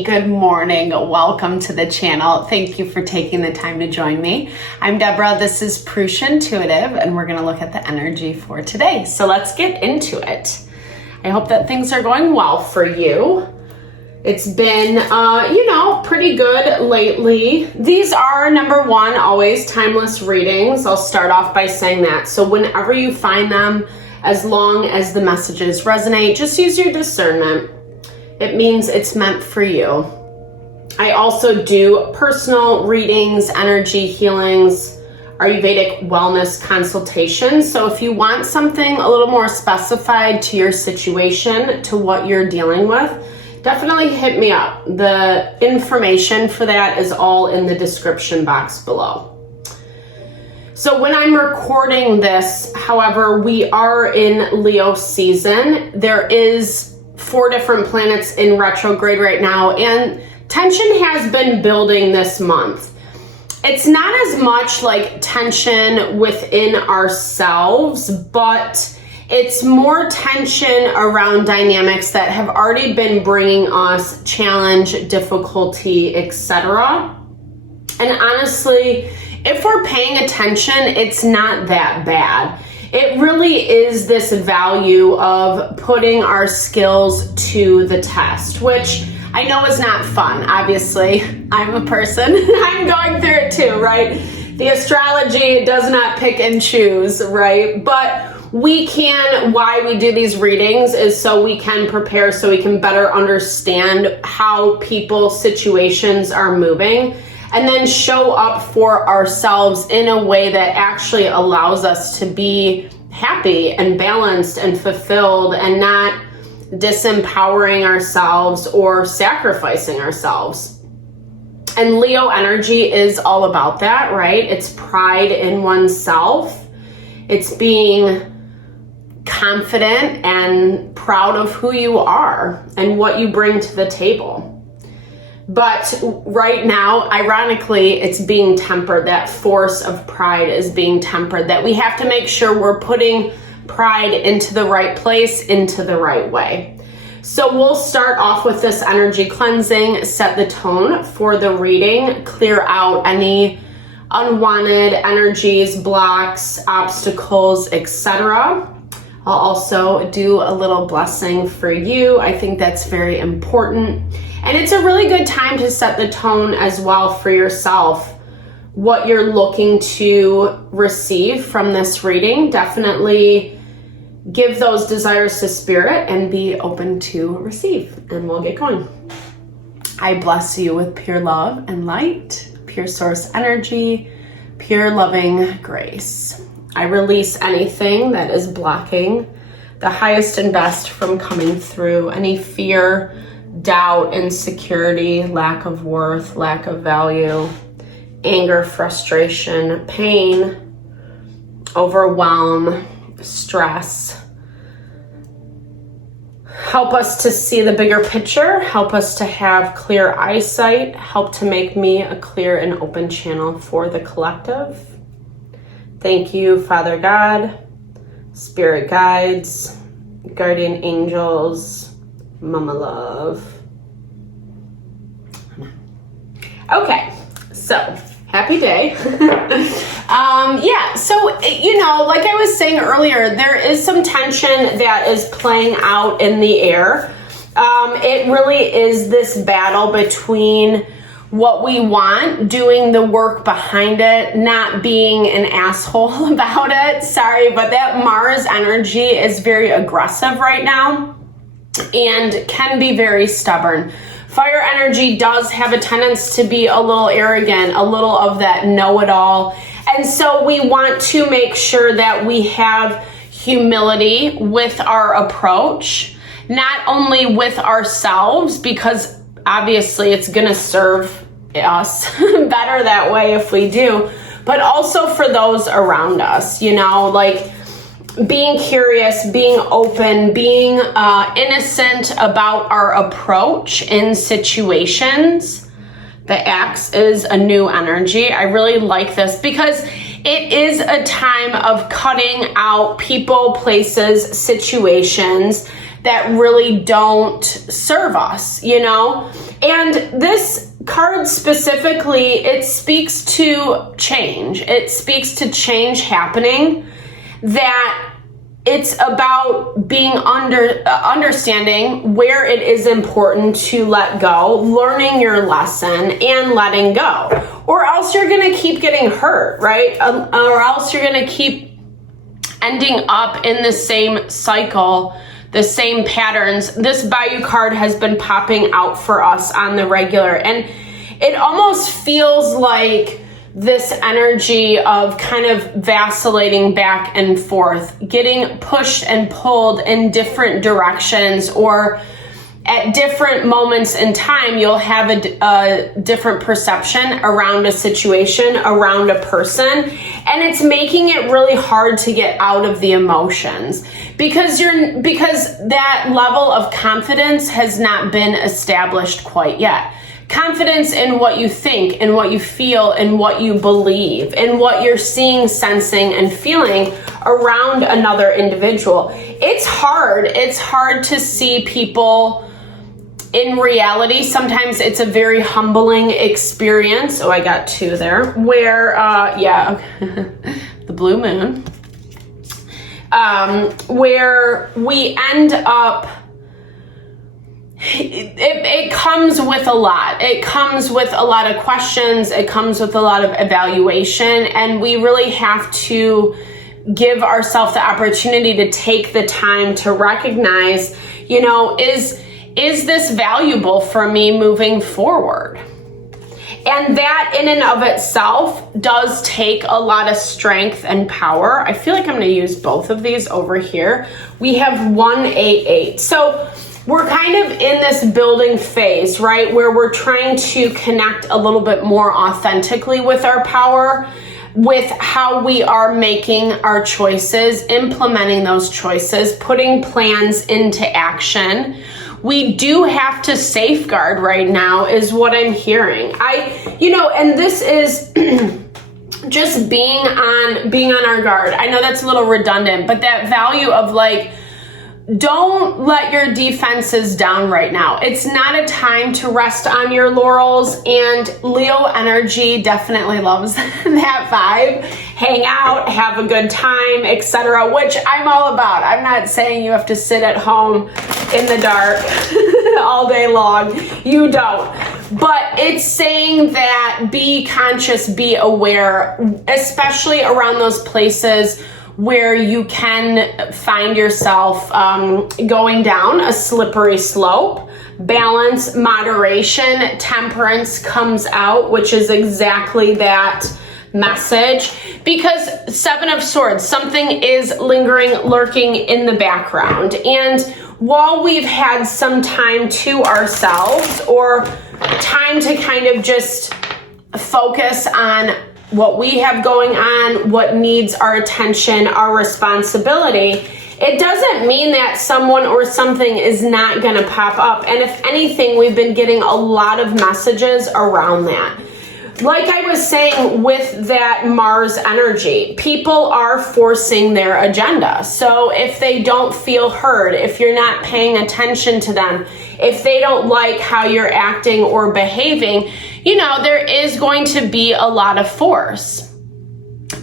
Hey, good morning. Welcome to the channel. Thank you for taking the time to join me. I'm Deborah. This is Purusha Intuitive, and we're going to look at the energy for today. So let's get into it. I hope that things are going well for you. It's been, pretty good lately. These are, number one, always timeless readings. I'll start off by saying that. So whenever you find them, as long as the messages resonate, just use your discernment. It means it's meant for you. I also do personal readings, energy healings, Ayurvedic wellness consultations. So if you want something a little more specified to your situation, to what you're dealing with, definitely hit me up. The information for that is all in the description box below. So when I'm recording this, however, we are in Leo season. There is 4 different planets in retrograde right now, and tension has been building this month. It's not as much like tension within ourselves, but it's more tension around dynamics that have already been bringing us challenge, difficulty, etc. And honestly, if we're paying attention, it's not that bad. It really is this value of putting our skills to the test, which I know is not fun. Obviously, I'm a person. I'm going through it too, right? The astrology does not pick and choose, right? But we can, why we do these readings is so we can prepare, so we can better understand how people, situations are moving, and then show up for ourselves in a way that actually allows us to be happy and balanced and fulfilled, and not disempowering ourselves or sacrificing ourselves. And Leo energy is all about that, right? It's pride in oneself. It's being confident and proud of who you are and what you bring to the table. But right now, ironically, it's being tempered. That force of pride is being tempered, that we have to make sure we're putting pride into the right place, into the right way. So we'll start off with this energy cleansing, set the tone for the reading, clear out any unwanted energies, blocks, obstacles, etc. I'll also do a little blessing for you. I think that's very important. And it's a really good time to set the tone as well for yourself. What you're looking to receive from this reading, definitely give those desires to spirit and be open to receive. And we'll get going. I bless you with pure love and light, pure source energy, pure loving grace. I release anything that is blocking the highest and best from coming through, any fear, doubt, insecurity, lack of worth, lack of value, anger, frustration, pain, overwhelm, stress. Help us to see the bigger picture, help us to have clear eyesight, help to make me a clear and open channel for the collective. Thank you, Father God, Spirit Guides, Guardian Angels, Mama Love. Okay, so happy day. So, like I was saying earlier, there is some tension that is playing out in the air. It really is this battle between what we want, doing the work behind it, not being an asshole about it. Sorry, but that Mars energy is very aggressive right now and can be very stubborn. Fire energy does have a tendency to be a little arrogant, a little of that know-it-all. And so we want to make sure that we have humility with our approach, not only with ourselves, because obviously it's going to serve us better that way if we do, but also for those around us, being curious, being open, being innocent about our approach in situations. The Axe is a new energy. I really like this because it is a time of cutting out people, places, situations that really don't serve us, And this card specifically, it speaks to change. It speaks to change happening, that it's about being understanding where it is important to let go, learning your lesson, and letting go. Or else you're going to keep getting hurt, right? Or else you're going to keep ending up in the same cycle, the same patterns. This Bayou card has been popping out for us on the regular. And it almost feels like this energy of kind of vacillating back and forth, getting pushed and pulled in different directions, or at different moments in time, you'll have a different perception around a situation, around a person, and it's making it really hard to get out of the emotions because that level of confidence has not been established quite yet. Confidence in what you think, in what you feel, in what you believe, in what you're seeing, sensing, and feeling around another individual. It's hard. It's hard to see people in reality. Sometimes it's a very humbling experience. Oh, I got two there. Where, the blue moon. Where we end up, it comes with a lot. It comes with a lot of questions. It comes with a lot of evaluation. And we really have to give ourselves the opportunity to take the time to recognize, is this valuable for me moving forward? And that in and of itself does take a lot of strength and power. I feel like I'm going to use both of these over here. We have 188. So we're kind of in this building phase, right? Where we're trying to connect a little bit more authentically with our power, with how we are making our choices, implementing those choices, putting plans into action. We do have to safeguard right now is what I'm hearing. And this is just being on our guard. I know that's a little redundant, but that value of don't let your defenses down right now. It's not a time to rest on your laurels, and Leo energy definitely loves that vibe. Hang out, have a good time, etc., which I'm all about. I'm not saying you have to sit at home in the dark all day long. You don't. But it's saying that be conscious, be aware, especially around those places where you can find yourself going down a slippery slope. Balance, moderation, temperance comes out, which is exactly that message. Because 7 of Swords, something is lingering, lurking in the background. And while we've had some time to ourselves, or time to kind of just focus on what we have going on, what needs our attention, our responsibility, it doesn't mean that someone or something is not going to pop up. And if anything, we've been getting a lot of messages around that. Like I was saying with that Mars energy, people are forcing their agenda. So if they don't feel heard, if you're not paying attention to them, if they don't like how you're acting or behaving, there is going to be a lot of force.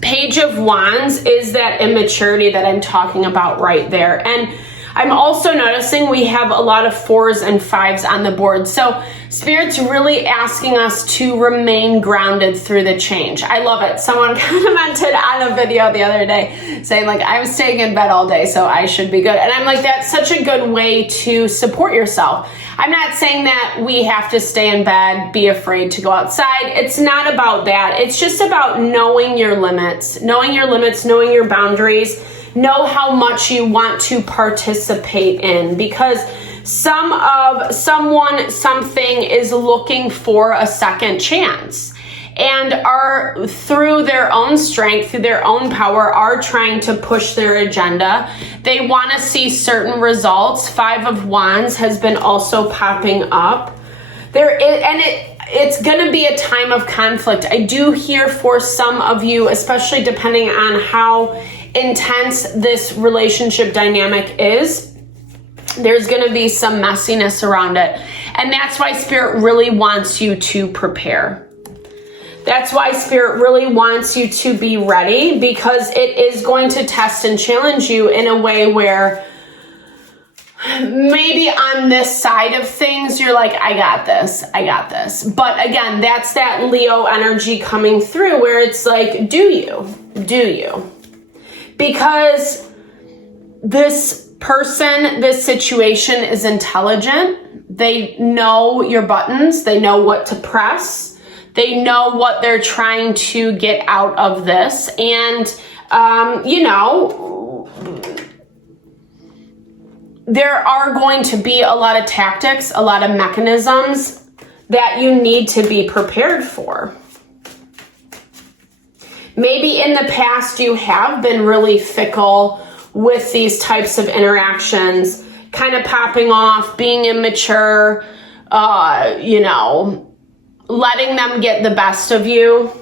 Page of Wands is that immaturity that I'm talking about right there. And I'm also noticing we have a lot of 4s and 5s on the board. So Spirit's really asking us to remain grounded through the change. I love it. Someone commented on a video the other day saying I was staying in bed all day, so I should be good. And I'm like, that's such a good way to support yourself. I'm not saying that we have to stay in bed, be afraid to go outside. It's not about that. It's just about knowing your limits, knowing your boundaries, know how much you want to participate in, because something is looking for a second chance, and are through their own strength, through their own power, are trying to push their agenda. They want to see certain results. 5 of Wands has been also popping up there, it's going to be a time of conflict. I do hear for some of you, especially depending on how intense this relationship dynamic is, there's going to be some messiness around it. And that's why Spirit really wants you to prepare. That's why Spirit really wants you to be ready, because it is going to test and challenge you in a way where maybe on this side of things, you're like, I got this. But again, that's that Leo energy coming through where it's like, do you? Because this person, this situation is intelligent. They know your buttons. They know what to press. They know what they're trying to get out of this. And, there are going to be a lot of tactics, a lot of mechanisms that you need to be prepared for. Maybe in the past you have been really fickle with these types of interactions, kind of popping off, being immature, letting them get the best of you.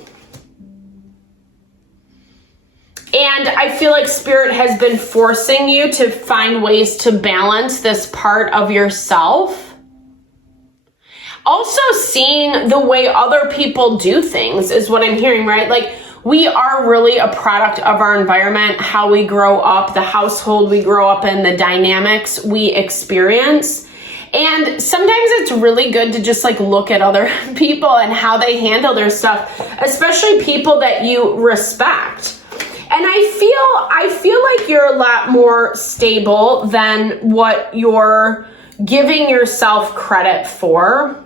And I feel like Spirit has been forcing you to find ways to balance this part of yourself. Also seeing the way other people do things is what I'm hearing, right? Like, we are really a product of our environment, how we grow up, the household we grow up in, the dynamics we experience. And sometimes it's really good to just like look at other people and how they handle their stuff, especially people that you respect. And I feel like you're a lot more stable than what you're giving yourself credit for.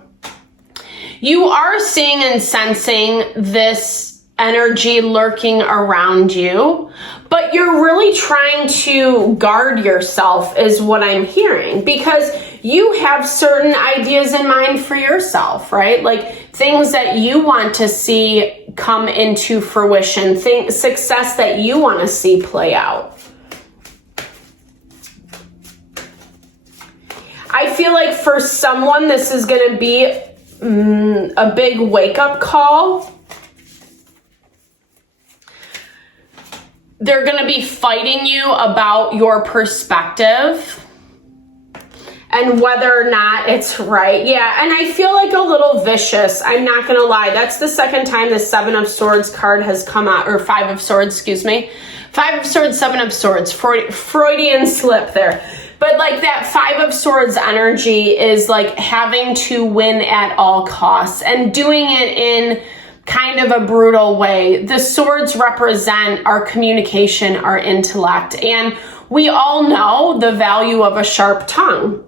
You are seeing and sensing this energy lurking around you, but you're really trying to guard yourself is what I'm hearing, because you have certain ideas in mind for yourself, right? Like things that you want to see come into fruition, success that you want to see play out. I feel like for someone, this is going to be a big wake-up call. They're going to be fighting you about your perspective and whether or not it's right. Yeah, and I feel like a little vicious. I'm not going to lie. That's the second time the 7 of Swords card has come out, or 5 of Swords, excuse me. 5 of Swords, 7 of Swords. Freudian slip there. But like that 5 of Swords energy is like having to win at all costs and doing it in kind of a brutal way. The swords represent our communication, our intellect, and we all know the value of a sharp tongue.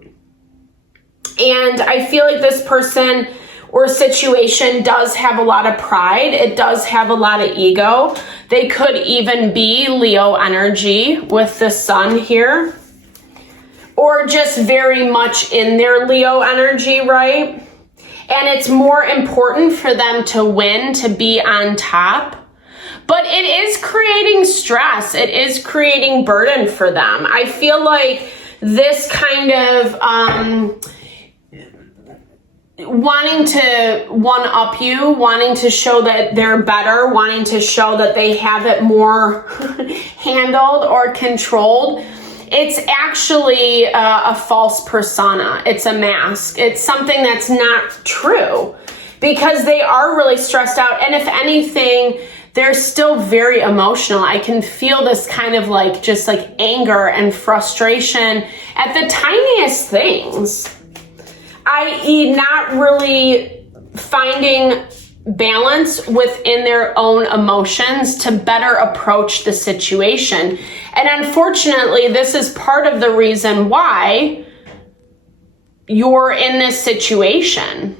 And I feel like this person or situation does have a lot of pride. It does have a lot of ego. They could even be Leo energy with the sun here, or just very much in their Leo energy, right? And it's more important for them to win, to be on top. But it is creating stress. It is creating burden for them. I feel like this kind of wanting to one-up you, wanting to show that they're better, wanting to show that they have it more handled or controlled. It's actually a false persona. It's a mask. It's something that's not true, because they are really stressed out. And if anything, they're still very emotional. I can feel this kind of like just like anger and frustration at the tiniest things, i.e. not really finding balance within their own emotions to better approach the situation. And unfortunately, this is part of the reason why you're in this situation.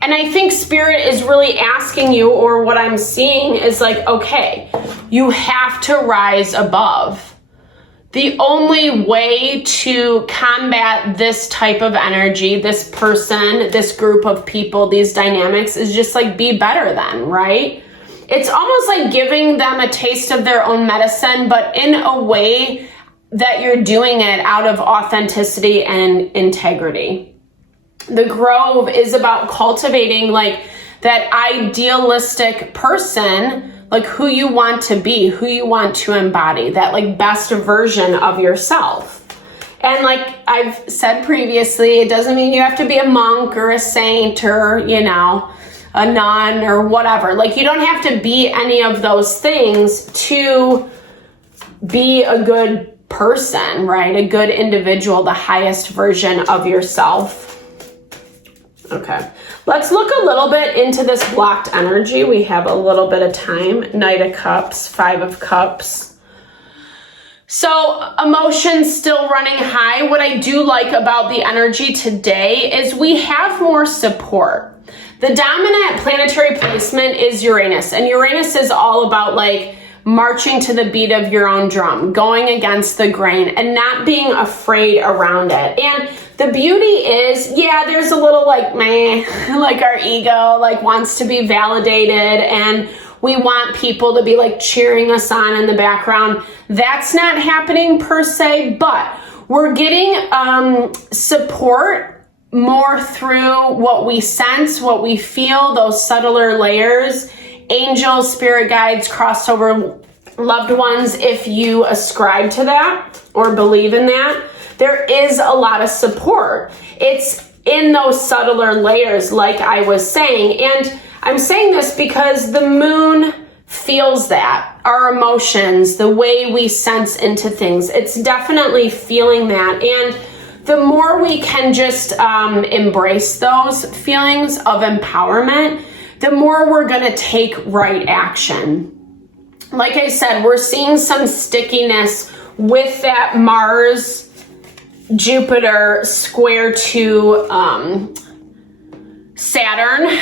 And I think Spirit is really asking you, or what I'm seeing is like, okay, you have to rise above. The only way to combat this type of energy, this person, this group of people, these dynamics, is just like be better than, right? It's almost like giving them a taste of their own medicine, but in a way that you're doing it out of authenticity and integrity. The Grove is about cultivating like that idealistic person, like who you want to be, who you want to embody, that like best version of yourself. And like I've said previously, it doesn't mean you have to be a monk or a saint or, you know, a nun or whatever. Like you don't have to be any of those things to be a good person, right? A good individual, the highest version of yourself. Okay, let's look a little bit into this blocked energy. We have a little bit of time. Knight of Cups, Five of Cups. So emotions still running high. What I do like about the energy today is we have more support. The dominant planetary placement is Uranus, and Uranus is all about like marching to the beat of your own drum, going against the grain and not being afraid around it. And the beauty is, yeah, there's a little like meh, like our ego like wants to be validated and we want people to be like cheering us on in the background. That's not happening per se, but we're getting support more through what we sense, what we feel, those subtler layers. Angels, spirit guides, crossover loved ones, if you ascribe to that or believe in that, there is a lot of support. It's in those subtler layers, like I was saying. And I'm saying this because the moon feels that. Our emotions, the way we sense into things, it's definitely feeling that. And the more we can just embrace those feelings of empowerment, the more we're going to take right action. Like I said, we're seeing some stickiness with that Mars, Jupiter square to Saturn.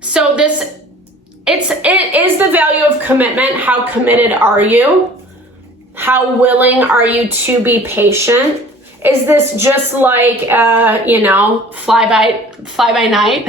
So it is the value of commitment. How committed are you? How willing are you to be patient? Is this just like, fly by night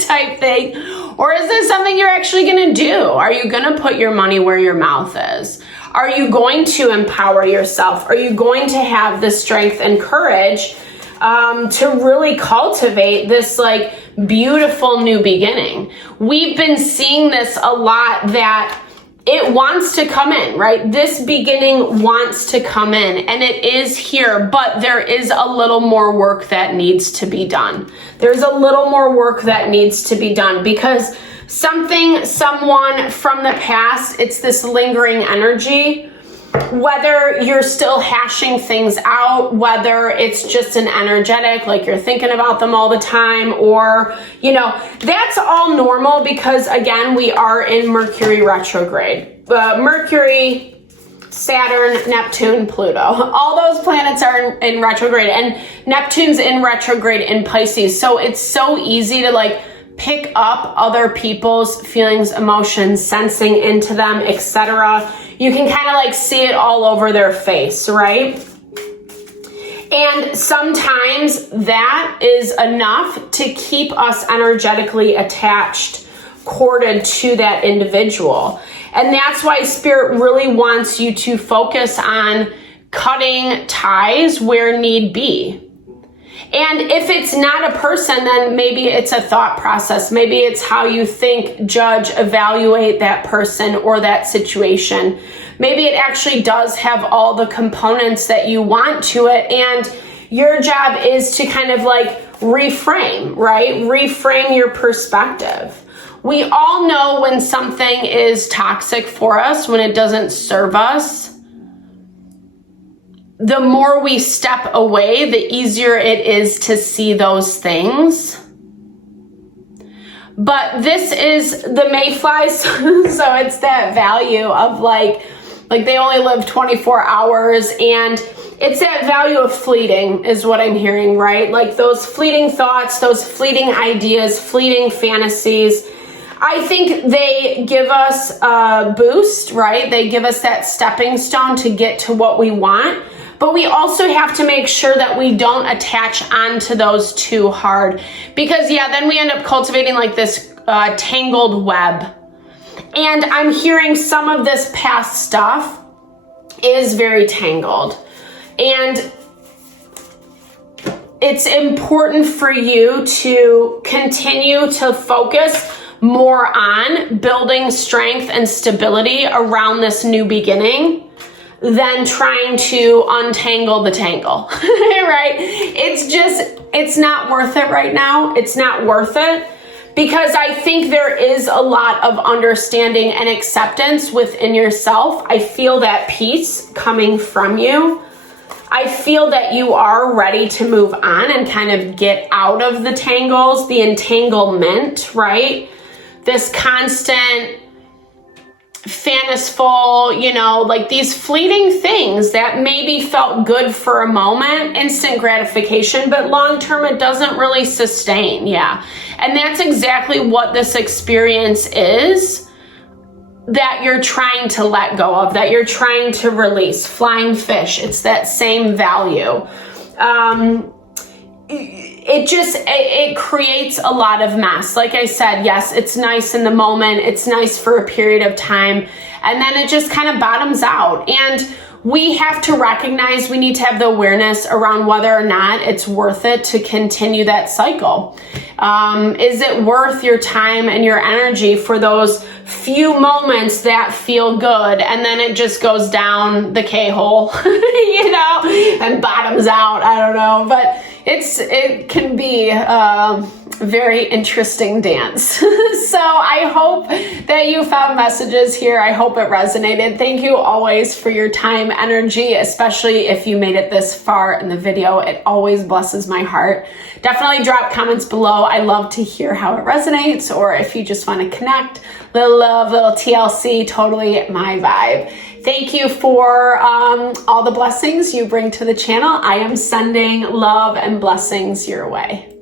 type thing? Or is this something you're actually going to do? Are you going to put your money where your mouth is? Are you going to empower yourself? Are you going to have the strength and courage to really cultivate this like beautiful new beginning? We've been seeing this a lot, that it wants to come in, right? This beginning wants to come in, and it is here, but there is a little more work that needs to be done. There's a little more work that needs to be done because someone from the past, it's this lingering energy. Whether you're still hashing things out, whether it's just an energetic, like you're thinking about them all the time, or, that's all normal because, again, we are in Mercury retrograde. Mercury, Saturn, Neptune, Pluto. All those planets are in retrograde, and Neptune's in retrograde in Pisces. So it's so easy to like pick up other people's feelings, emotions, sensing into them, etc. You can kind of like see it all over their face, right? And sometimes that is enough to keep us energetically attached, corded to that individual. And that's why Spirit really wants you to focus on cutting ties where need be. And if it's not a person, then maybe it's a thought process. Maybe it's how you think, judge, evaluate that person or that situation. Maybe it actually does have all the components that you want to it. And your job is to kind of like reframe, right? Reframe your perspective. We all know when something is toxic for us, when it doesn't serve us. The more we step away, the easier it is to see those things. But this is the mayflies, so it's that value of like they only live 24 hours, and it's that value of fleeting is what I'm hearing, right? Like those fleeting thoughts, those fleeting ideas, fleeting fantasies. I think they give us a boost, right? They give us that stepping stone to get to what we want. But we also have to make sure that we don't attach onto those too hard, because then we end up cultivating like this tangled web. And I'm hearing some of this past stuff is very tangled. And it's important for you to continue to focus more on building strength and stability around this new beginning than trying to untangle the tangle, right? It's not worth it right now. It's not worth it because I think there is a lot of understanding and acceptance within yourself. I feel that peace coming from you. I feel that you are ready to move on and kind of get out of the tangles, the entanglement, right? This constant fantasful, like these fleeting things that maybe felt good for a moment, instant gratification, but long term it doesn't really sustain. Yeah. And that's exactly what this experience is that you're trying to let go of, that you're trying to release. Flying fish, it's that same value. It creates a lot of mess. Like I said, yes, it's nice in the moment. It's nice for a period of time. And then it just kind of bottoms out. And we have to recognize, we need to have the awareness around whether or not it's worth it to continue that cycle. Is it worth your time and your energy for those few moments that feel good and then it just goes down the K-hole, and bottoms out? I don't know, but it can be a very interesting dance. So I hope that you found messages here. I hope it resonated. Thank you always for your time, energy, especially if you made it this far in the video. It always blesses my heart. Definitely drop comments below. I love to hear how it resonates, or if you just want to connect, little love, little TLC, totally my vibe. Thank you for all the blessings you bring to the channel. I am sending love and blessings your way.